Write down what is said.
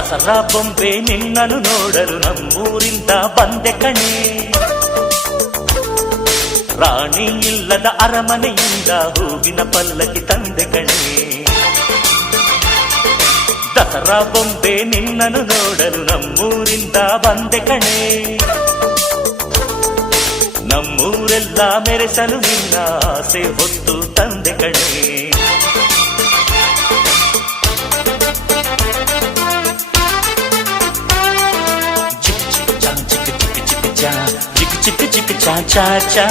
ದಸರಾ ಬೊಂಬೆ ನಿನ್ನನ್ನು ನೋಡಲು ನಮ್ಮೂರಿಂದ ಬಂದೆ ಕಣೆ. ರಾಣಿ ಇಲ್ಲದ ಅರಮನೆಯಿಂದ ಹೂವಿನ ಪಲ್ಲಕ್ಕಿ ತಂದೆ ಕಣೆ. ದಸರಾ ಬೊಂಬೆ ನಿನ್ನನ್ನು ನೋಡಲು ನಮ್ಮೂರಿಂದ ಬಂದೆ ಕಣೆ. ನಮ್ಮೂರೆಲ್ಲ ಮೆರೆಸಲು ನಿನ್ನ ಆಸೆ ಹೊತ್ತು ತಂದೆ ಕಣೆ. ಚಿಕ್ ಚಿಕ್ ಚಾ ಚಿಕ್ ಚಿಕ್ ಚಿಕ್ ಚಾ ಚಿಕ್ ಚಿಕ್ ಚಿಕ್ ಚಾ ಚಾ ಚಾ.